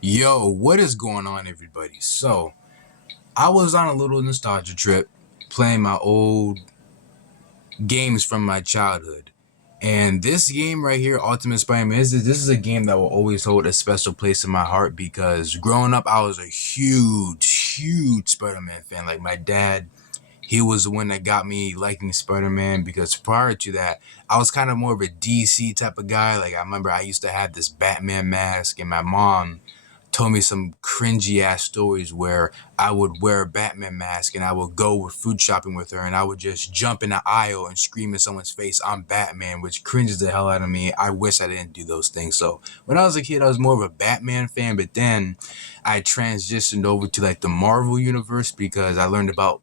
Yo, what is going on, everybody? So, I was on a little nostalgia trip playing my old games from my childhood. And this game right here, Ultimate Spider-Man, this is a game that will always hold a special place in my heart because growing up, I was a huge Spider-Man fan. Like, my dad, he was the one that got me liking Spider-Man because prior to that, I was kind of more of a DC type of guy. Like, I remember I used to have this Batman mask, and my mom told me some cringy ass stories where I would wear a Batman mask and I would go with food shopping with her and I would just jump in the aisle and scream in someone's face, I'm Batman, which cringes the hell out of me. I wish I didn't do those things. So when I was a kid, I was more of a Batman fan, but then I transitioned over to like the Marvel universe because I learned about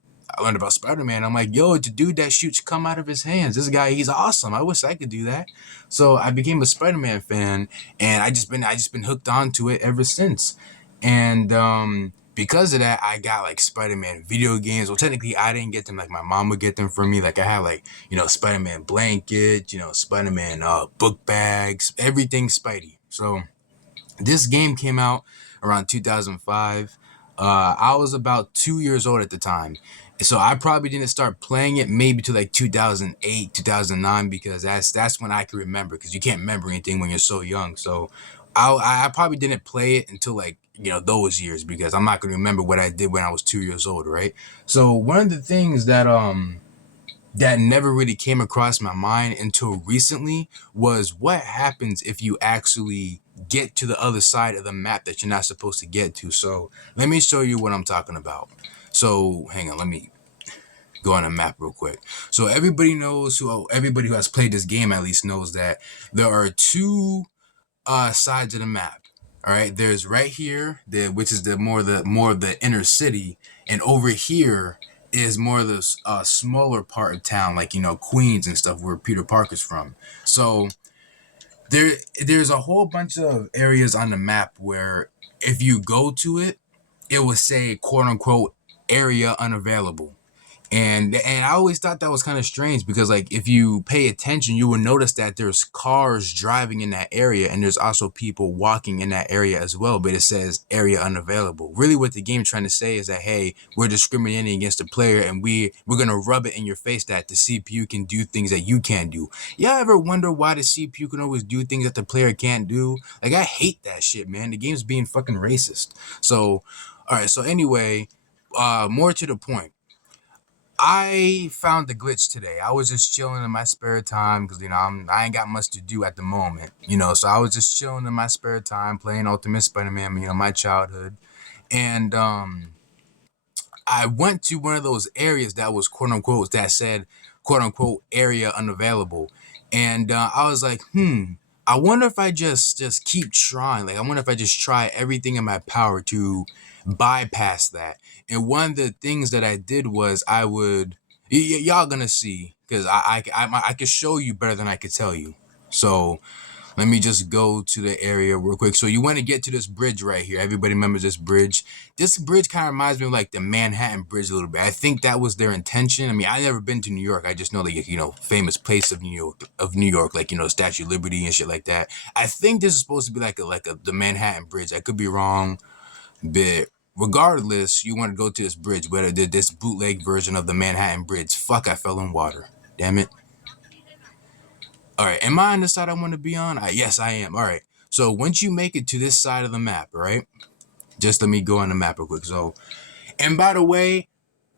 Spider-Man. I'm like, yo, it's a dude that shoots come out of his hands. This guy, he's awesome. I wish I could do that. So I became a Spider-Man fan, and I just been hooked onto it ever since. And because of that, I got like Spider-Man video games. Well, technically, I didn't get them. Like my mom would get them for me. Like I had like Spider-Man blanket, Spider-Man book bags, everything Spidey. So this game came out around 2005. I was about 2 years old at the time. So I probably didn't start playing it maybe to like 2008, 2009 because that's when I can remember because you can't remember anything when you're so young. So I probably didn't play it until like those years because I'm not going to remember what I did when I was 2 years old, right? So one of the things that never really came across my mind until recently was what happens if you actually get to the other side of the map that you're not supposed to get to. So let me show you what I'm talking about. So hang on, let me go on a map real quick. So everybody who has played this game at least knows that there are two sides of the map. All right, there's right here, which is the more of the inner city, and over here is more of the smaller part of town, like Queens and stuff, where Peter Parker's from. So there's a whole bunch of areas on the map where if you go to it, it will say quote unquote area unavailable. And I always thought that was kind of strange because like if you pay attention, you will notice that there's cars driving in that area and there's also people walking in that area as well, but it says area unavailable. Really what the game's trying to say is that hey, we're discriminating against the player and we're gonna rub it in your face that the CPU can do things that you can't do. Y'all ever wonder why the CPU can always do things that the player can't do? Like I hate that shit, man. The game's being fucking racist. So alright, so anyway, more to the point. I found the glitch today. I was just chilling in my spare time because I ain't got much to do at the moment, So I was just chilling in my spare time playing Ultimate Spider-Man, my childhood, and I went to one of those areas that was quote unquote that said quote unquote area unavailable, and I was like, I wonder if I just keep trying. Like I wonder if I just try everything in my power to bypass that. And one of the things that I did was I would y'all gonna see because I could show you better than I could tell you. So let me just go to the area real quick. So you want to get to this bridge right here. Everybody remembers this bridge. This bridge kind of reminds me of like the Manhattan Bridge a little bit. I think that was their intention. I mean, I never been to New York. I just know like famous place of New York, like Statue of Liberty and shit like that. I think this is supposed to be like the Manhattan Bridge. I could be wrong, but regardless, you want to go to this bridge. Whether did this bootleg version of the Manhattan Bridge. Fuck, I fell in water. Damn it. All right, am I on the side I want to be on? Yes, I am. All right. So once you make it to this side of the map, right? Just let me go on the map real quick. So, and by the way,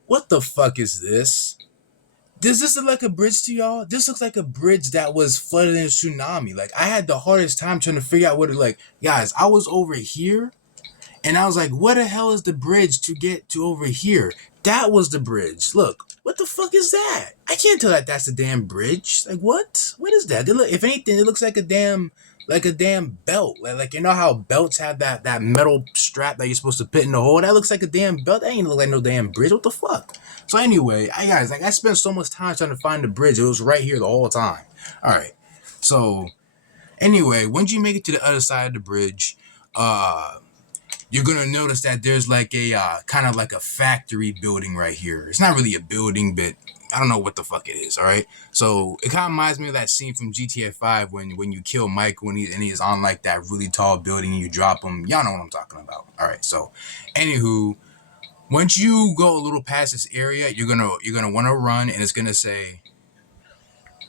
what the fuck is this? Does this look like a bridge to y'all? This looks like a bridge that was flooded in a tsunami. Like I had the hardest time trying to figure out what it like. Guys, I was over here and I was like, what the hell is the bridge to get to over here? That was the bridge. Look, what the fuck is that? I can't tell that that's the damn bridge. Like what? What is that? If anything, it looks like a damn belt. Like how belts have that metal strap that you're supposed to put in the hole. That looks like a damn belt. That ain't look like no damn bridge. What the fuck? So anyway, I spent so much time trying to find the bridge. It was right here the whole time. All right. So anyway, once you make it to the other side of the bridge, you're gonna notice that there's like a kind of like a factory building right here. It's not really a building, but I don't know what the fuck it is. All right, so it kind of reminds me of that scene from GTA 5 when you kill Mike when he's on like that really tall building and you drop him. Y'all know what I'm talking about. All right, so anywho, once you go a little past this area, you're gonna want to run, and it's gonna say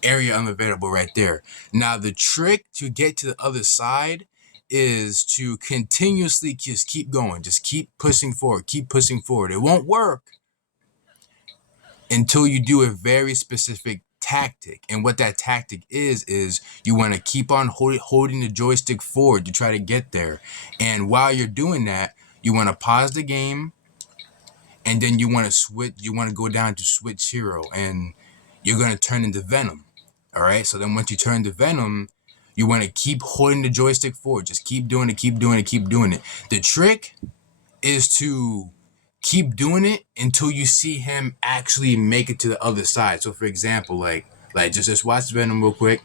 area unavailable right there. Now the trick to get to the other side is to continuously just keep going, just keep pushing forward, keep pushing forward. It won't work until you do a very specific tactic. And what that tactic is you want to keep on holding the joystick forward to try to get there. And while you're doing that, you want to pause the game, and then you want to switch. You want to go down to switch hero, and you're gonna turn into Venom. All right. So then once you turn to Venom, you want to keep holding the joystick forward. Just keep doing it, keep doing it, keep doing it. The trick is to keep doing it until you see him actually make it to the other side. So for example, like just watch Venom real quick.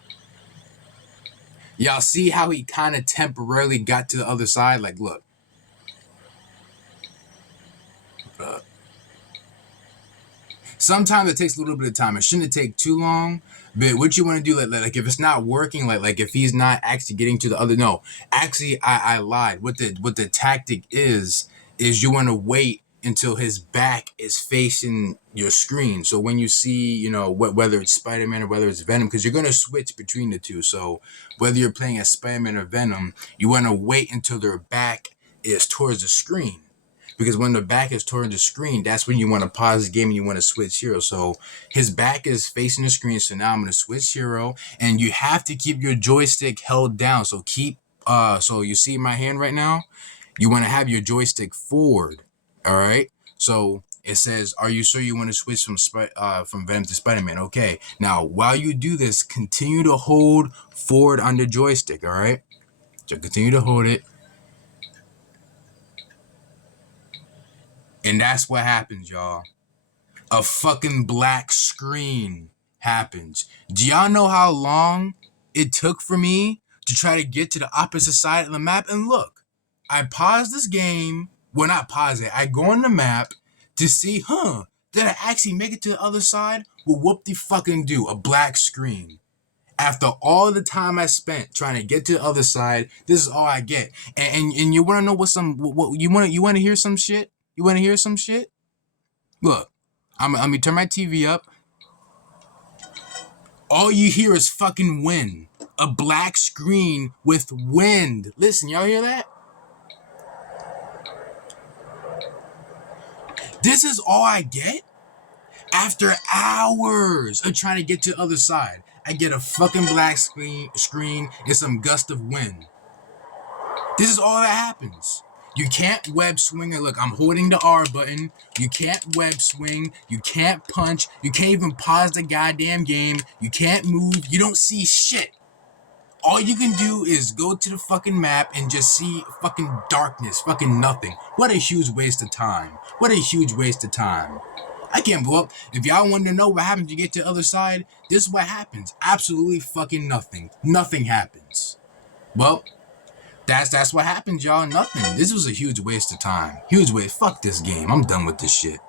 Y'all see how he kind of temporarily got to the other side? Like, look. Sometimes it takes a little bit of time. It shouldn't take too long. But what you want to do, like if it's not working, like if he's not actually getting to the other, no, actually I lied. What the tactic is you want to wait until his back is facing your screen. So when you see, you know, whether it's Spider-Man or whether it's Venom, because you're gonna switch between the two. So whether you're playing as Spider-Man or Venom, you want to wait until their back is towards the screen. Because when the back is toward the screen, that's when you want to pause the game and you want to switch hero. So his back is facing the screen. So now I'm going to switch hero. And you have to keep your joystick held down. So so you see my hand right now? You want to have your joystick forward. All right? So it says, are you sure you want to switch from Venom to Spider-Man? Okay. Now, while you do this, continue to hold forward on the joystick. All right? So continue to hold it. And that's what happens, y'all. A fucking black screen happens. Do y'all know how long it took for me to try to get to the opposite side of the map? And look, I paused this game. Well, not pause it. I go on the map to see, did I actually make it to the other side? Well, whoop de fucking do. A black screen. After all the time I spent trying to get to the other side, this is all I get. And you want to know what you want to hear some shit? You want to hear some shit? Look, I'm gonna turn my TV up. All you hear is fucking wind. A black screen with wind. Listen, y'all hear that? This is all I get? After hours of trying to get to the other side, I get a fucking black screen and some gust of wind. This is all that happens. You can't web swing. Look, I'm holding the R button. You can't web swing. You can't punch. You can't even pause the goddamn game. You can't move. You don't see shit. All you can do is go to the fucking map and just see fucking darkness, fucking nothing. What a huge waste of time. What a huge waste of time. I can't blow up. If y'all want to know what happens to get to the other side, this is what happens. Absolutely fucking nothing. Nothing happens. Well, that's what happens, y'all. Nothing. This was a huge waste of time. Huge waste. Fuck this game. I'm done with this shit.